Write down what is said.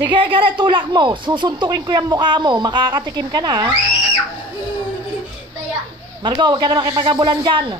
Sige, gare, tulak mo. Susuntukin ko yung mukha mo. Makakatikim ka na, ha? Margo, huwag ka na makipagabulan dyan.